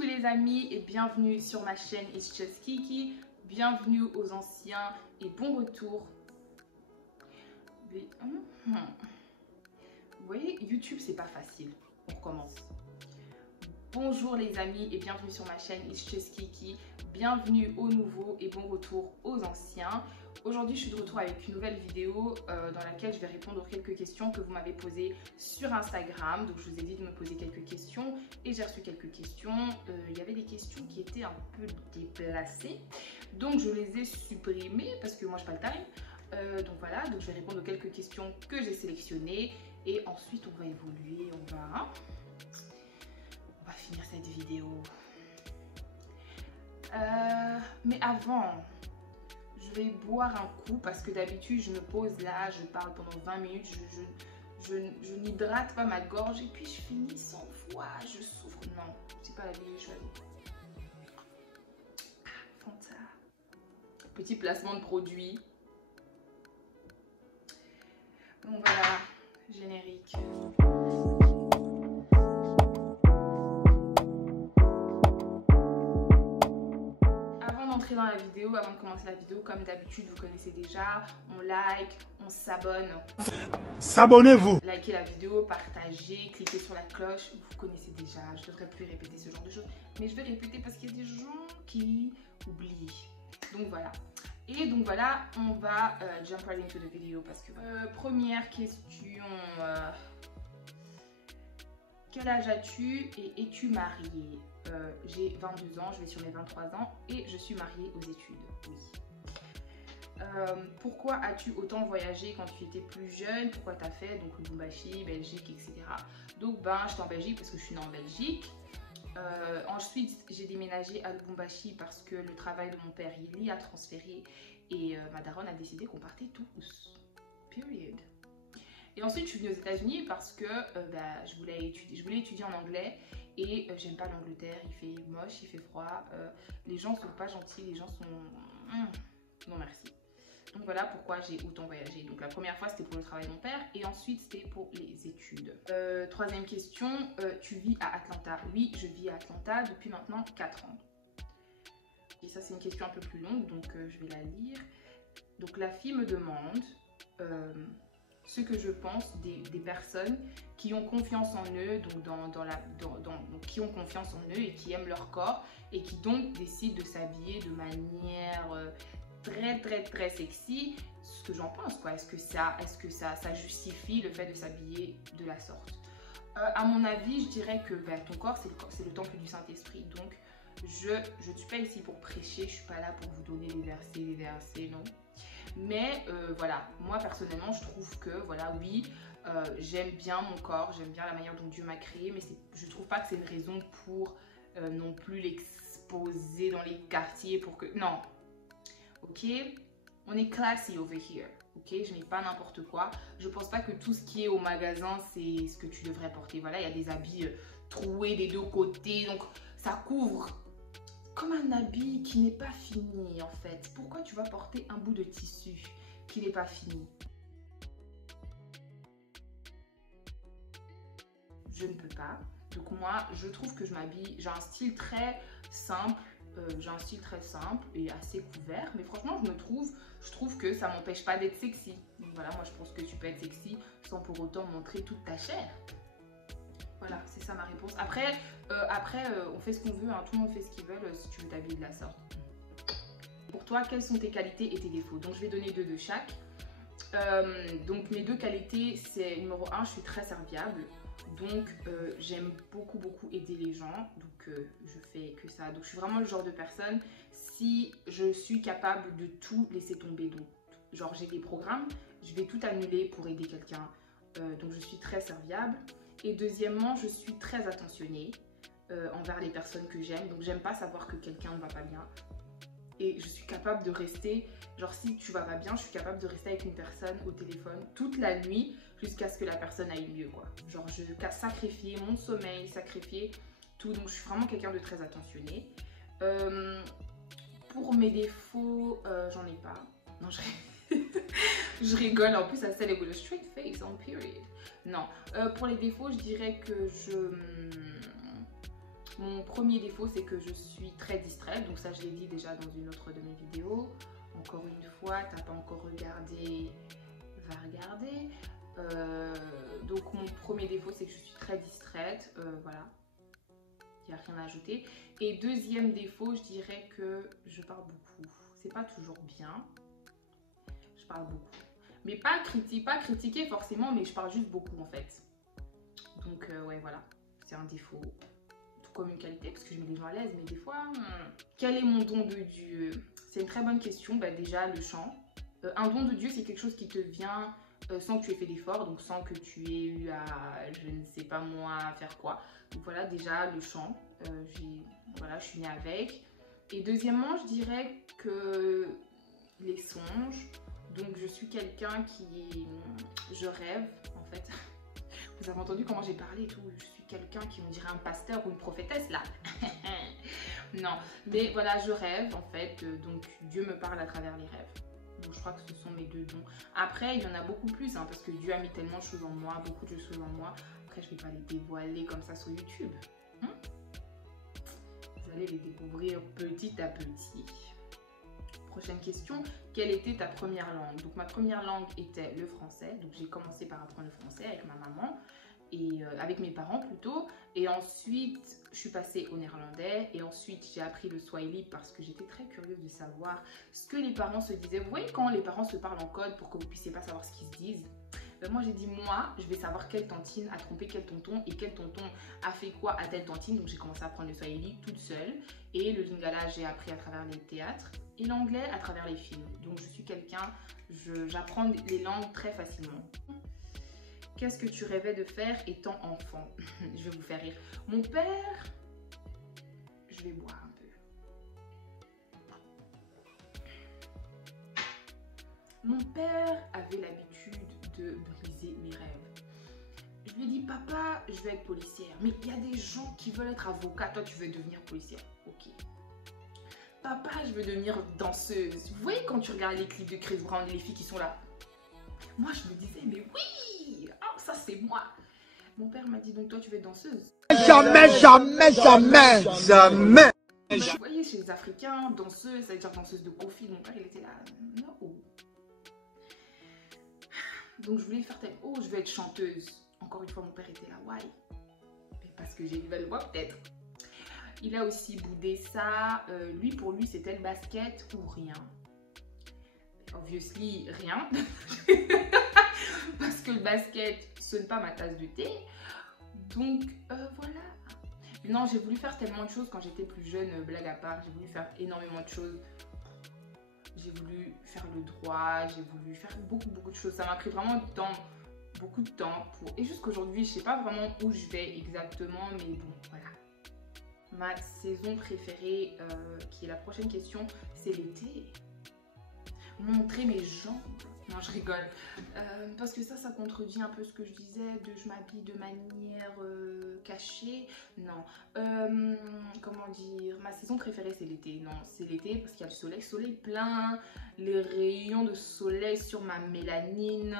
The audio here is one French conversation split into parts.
Coucou les amis et bienvenue sur ma chaîne It's Just Kiki. Bienvenue aux anciens et bon retour. Vous voyez, YouTube c'est pas facile. On recommence. Bonjour les amis et bienvenue sur ma chaîne It's Just Kiki. Bienvenue aux nouveaux et bon retour aux anciens. Aujourd'hui, je suis de retour avec une nouvelle vidéo dans laquelle je vais répondre aux quelques questions que vous m'avez posées sur Instagram. Donc, je vous ai dit de me poser quelques questions et j'ai reçu quelques questions. Il y avait des questions qui étaient un peu déplacées. Donc, je les ai supprimées parce que moi, je n'ai pas le time. Donc, voilà. Donc, je vais répondre aux quelques questions que j'ai sélectionnées. Et ensuite, on va évoluer. On va finir cette vidéo. Mais avant... je vais boire un coup parce que d'habitude je me pose là, je parle pendant 20 minutes, je n'hydrate pas ma gorge et puis je finis sans foi, je souffre. Non, c'est pas la vie que j'ai choisie. Fanta. Petit placement de produit. Donc voilà, générique. Dans la vidéo, avant de commencer la vidéo, comme d'habitude vous connaissez déjà, on like, on s'abonne. S'abonnez-vous. Likez la vidéo, partagez, cliquez sur la cloche, vous connaissez déjà, je devrais plus répéter ce genre de choses, mais je vais répéter parce qu'il y a des gens qui oublient. Donc voilà. Et donc voilà, on va jump right into the video parce que première question, quel âge as-tu et es-tu mariée? J'ai 22 ans, je vais sur mes 23 ans et je suis mariée aux études, oui. Pourquoi as-tu autant voyagé quand tu étais plus jeune? Pourquoi tu as fait donc Lubumbashi, Belgique, etc. Donc j'étais en Belgique parce que je suis née en Belgique. Ensuite, j'ai déménagé à Lubumbashi parce que le travail de mon père, il y a transféré et ma daronne a décidé qu'on partait tous. Period. Et ensuite, je suis venue aux États-Unis parce que je voulais étudier en anglais et j'aime pas l'Angleterre. Il fait moche, il fait froid. Les gens sont pas gentils, les gens sont... non merci. Donc voilà pourquoi j'ai autant voyagé. Donc la première fois, c'était pour le travail de mon père et ensuite, c'était pour les études. Troisième question, tu vis à Atlanta? Oui, je vis à Atlanta depuis maintenant 4 ans. Et ça, c'est une question un peu plus longue, donc je vais la lire. Donc la fille me demande... ce que je pense des personnes qui ont confiance en eux, donc qui ont confiance en eux et qui aiment leur corps et qui donc décident de s'habiller de manière très sexy. Ce que j'en pense, quoi. Est-ce que ça justifie le fait de s'habiller de la sorte? À mon avis, je dirais que ton corps, c'est le temple du Saint-Esprit. Donc, je ne suis pas ici pour prêcher, je ne suis pas là pour vous donner des versets, non. Mais voilà, moi personnellement je trouve que voilà, oui, j'aime bien mon corps, j'aime bien la manière dont Dieu m'a créé, mais je trouve pas que c'est une raison pour non plus l'exposer dans les quartiers pour que... Non, ok, on est classy over here, ok, je n'ai pas n'importe quoi. Je pense pas que tout ce qui est au magasin c'est ce que tu devrais porter. Voilà, il y a des habits troués des deux côtés, donc ça couvre... comme un habit qui n'est pas fini en fait. Pourquoi tu vas porter un bout de tissu qui n'est pas fini? Je ne peux pas. Donc moi, je trouve que je m'habille, j'ai un style très simple, et assez couvert. Mais franchement, je trouve que ça m'empêche pas d'être sexy. Donc voilà, moi je pense que tu peux être sexy sans pour autant montrer toute ta chair. Voilà, c'est ça ma réponse. Après, on fait ce qu'on veut, hein. Tout le monde fait ce qu'il veut si tu veux t'habiller de la sorte. Pour toi, quelles sont tes qualités et tes défauts? Donc, je vais donner 2 de chaque. Donc, mes 2 qualités, c'est numéro 1, je suis très serviable. Donc, j'aime beaucoup aider les gens. Donc, je fais que ça. Donc, je suis vraiment le genre de personne, si je suis capable de tout laisser tomber. Donc, genre, j'ai des programmes, je vais tout annuler pour aider quelqu'un. Donc, je suis très serviable. Et deuxièmement, je suis très attentionnée envers les personnes que j'aime. Donc, j'aime pas savoir que quelqu'un ne va pas bien. Et je suis capable de rester, genre si tu vas pas bien, je suis capable de rester avec une personne au téléphone toute la nuit jusqu'à ce que la personne aille mieux, quoi. Genre, je vais sacrifier mon sommeil, sacrifier tout. Donc, je suis vraiment quelqu'un de très attentionné. Pour mes défauts, j'en ai pas. Non, je rigole. En plus, ça c'est le straight face on period. Non, pour les défauts, je dirais que Mon premier défaut, c'est que je suis très distraite. Donc ça, je l'ai dit déjà dans une autre de mes vidéos. Encore une fois, t'as pas encore regardé, va regarder. Donc mon premier défaut, c'est que je suis très distraite. Voilà, il n'y a rien à ajouter. Et deuxième défaut, je dirais que je parle beaucoup. C'est pas toujours bien. Je parle beaucoup. Mais pas critiquer forcément, mais je parle juste beaucoup en fait. Donc ouais, voilà, c'est un défaut. Tout comme une qualité, parce que je mets les gens à l'aise, mais des fois... Quel est mon don de Dieu? C'est une très bonne question. Bah, déjà, le chant. Un don de Dieu, c'est quelque chose qui te vient sans que tu aies fait d'effort, donc sans que tu aies eu à, je ne sais pas moi, faire quoi. Donc voilà, déjà, le chant. Voilà, je suis née avec. Et deuxièmement, je dirais que les songes. Donc je suis quelqu'un qui... Je rêve, en fait. Vous avez entendu comment j'ai parlé et tout. Je suis quelqu'un qui, on dirait un pasteur ou une prophétesse, là. Non, mais voilà, je rêve, en fait. Donc Dieu me parle à travers les rêves. Donc je crois que ce sont mes deux dons. Après, il y en a beaucoup plus, hein, parce que Dieu a mis tellement de choses en moi, beaucoup de choses en moi. Après, je ne vais pas les dévoiler comme ça sur YouTube. Vous allez les découvrir petit à petit. Prochaine question, quelle était ta première langue? Donc ma première langue était le français, donc j'ai commencé par apprendre le français avec ma maman, et avec mes parents plutôt, et ensuite je suis passée au néerlandais, et ensuite j'ai appris le swahili parce que j'étais très curieuse de savoir ce que les parents se disaient. Vous voyez quand les parents se parlent en code pour que vous puissiez pas savoir ce qu'ils se disent? Moi j'ai dit, moi je vais savoir quelle tantine a trompé quel tonton et quel tonton a fait quoi à telle tantine. Donc j'ai commencé à apprendre le swahili toute seule, et le lingala j'ai appris à travers les théâtres et l'anglais à travers les films. Donc je suis quelqu'un, j'apprends les langues très facilement. Qu'est-ce que tu rêvais de faire étant enfant? Je vais vous faire rire. Mon père, je vais boire un peu. Mon père avait l'habitude de briser mes rêves. Je lui ai dit, papa, je vais être policière. Mais il y a des gens qui veulent être avocat. Toi, tu veux devenir policière. Ok. Papa, je veux devenir danseuse. Vous voyez quand tu regardes les clips de Chris Brown et les filles qui sont là? Moi, je me disais, mais oui, oh, ça c'est moi. Mon père m'a dit, donc toi, tu veux être danseuse? Jamais, jamais, jamais, jamais. Vous voyez, chez les Africains, danseuse, ça veut dire danseuse de confit. Mon père, il était là, non. Donc, je voulais faire tel, oh, je veux être chanteuse. Encore une fois, mon père était là, why? Mais parce que j'ai une belle voix, peut-être. Il a aussi boudé ça. Pour lui, c'était le basket ou rien. Obviously, rien. Parce que le basket, ce n'est pas ma tasse de thé. Donc, voilà. Non, j'ai voulu faire tellement de choses quand j'étais plus jeune, blague à part. J'ai voulu faire énormément de choses. J'ai voulu faire le droit, j'ai voulu faire beaucoup de choses. Ça m'a pris vraiment beaucoup de temps. Et jusqu'aujourd'hui, je ne sais pas vraiment où je vais exactement, mais bon, voilà. Ma saison préférée, qui est la prochaine question, c'est l'été. Montrer mes jambes. Non, je rigole. Parce que ça contredit un peu ce que je disais, je m'habille de manière cachée. Non. Comment dire? Ma saison préférée, c'est l'été. Non, c'est l'été parce qu'il y a le soleil plein, les rayons de soleil sur ma mélanine.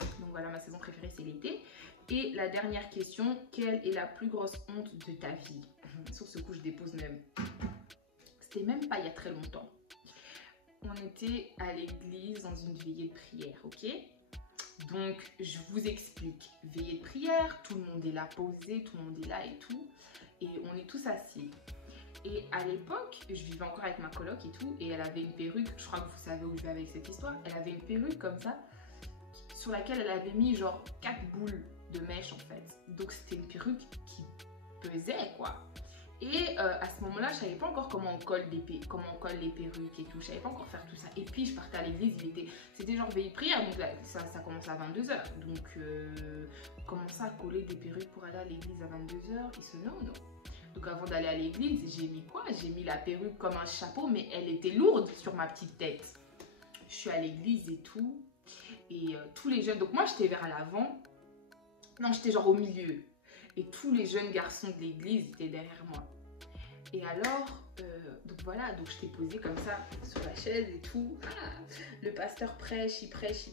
Donc voilà, ma saison préférée, c'est l'été. Et la dernière question, quelle est la plus grosse honte de ta vie? Sur ce coup, je dépose même. C'était même pas il y a très longtemps. On était à l'église dans une veillée de prière, ok? Donc, je vous explique. Veillée de prière, tout le monde est là posé, tout le monde est là et tout. Et on est tous assis. Et à l'époque, je vivais encore avec ma coloc et tout. Et elle avait une perruque, je crois que vous savez où je vais avec cette histoire. Elle avait une perruque comme ça, sur laquelle elle avait mis genre 4 boules de mèche en fait. Donc c'était une perruque qui pesait quoi. Et à ce moment-là, je savais pas encore comment on colle les perruques et tout. Je savais pas encore faire tout ça. Et puis je partais à l'église, c'était genre veillée de prière, donc là, ça commençait à 22 h. Donc commencer à coller des perruques pour aller à l'église à 22 h, et ce non. Donc avant d'aller à l'église, j'ai mis quoi? J'ai mis la perruque comme un chapeau, mais elle était lourde sur ma petite tête. Je suis à l'église et tout. Et tous les jeunes, donc moi j'étais vers l'avant. Non, j'étais genre au milieu. Et tous les jeunes garçons de l'église étaient derrière moi. Et alors, donc voilà, donc je t'ai posée comme ça sur la chaise et tout. Ah, le pasteur prêche, il prêche.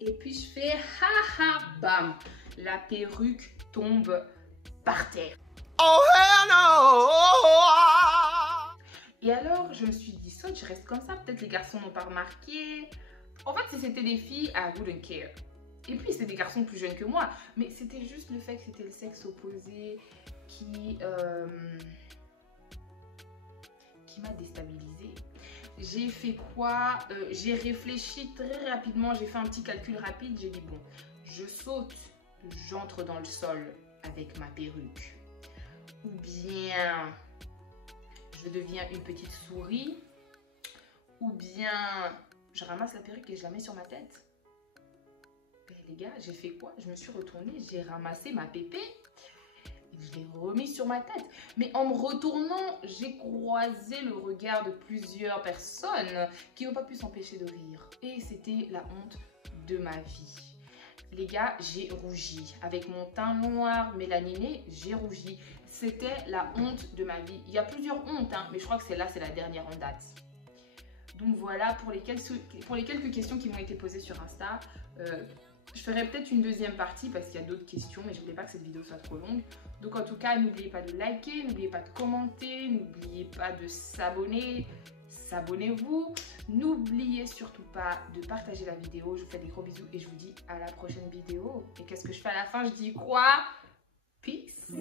Et puis je fais ha ha bam. La perruque tombe par terre. Oh hell no! Et alors, je me suis dit, soit je reste comme ça, peut-être les garçons n'ont pas remarqué. En fait, si c'était des filles, I wouldn't care. Et puis, c'est des garçons plus jeunes que moi. Mais c'était juste le fait que c'était le sexe opposé qui m'a déstabilisée. J'ai fait quoi? J'ai réfléchi très rapidement, j'ai fait un petit calcul rapide. J'ai dit, bon, je saute, j'entre dans le sol avec ma perruque. Ou bien, je deviens une petite souris. Ou bien, je ramasse la perruque et je la mets sur ma tête. Ben, les gars, j'ai fait quoi? Je me suis retournée, j'ai ramassé ma pépé. Je l'ai remis sur ma tête. Mais en me retournant, j'ai croisé le regard de plusieurs personnes qui n'ont pas pu s'empêcher de rire. Et c'était la honte de ma vie. Les gars, j'ai rougi. Avec mon teint noir mélaniné, j'ai rougi. C'était la honte de ma vie. Il y a plusieurs hontes, hein, mais je crois que celle-là, c'est la dernière en date. Donc voilà, pour les quelques questions qui m'ont été posées sur Insta. Je ferai peut-être une deuxième partie parce qu'il y a d'autres questions, mais je ne voulais pas que cette vidéo soit trop longue. Donc en tout cas, n'oubliez pas de liker, n'oubliez pas de commenter, n'oubliez pas de s'abonner. S'abonnez-vous. N'oubliez surtout pas de partager la vidéo. Je vous fais des gros bisous et je vous dis à la prochaine vidéo. Et qu'est-ce que je fais à la fin? Je dis quoi? Peace.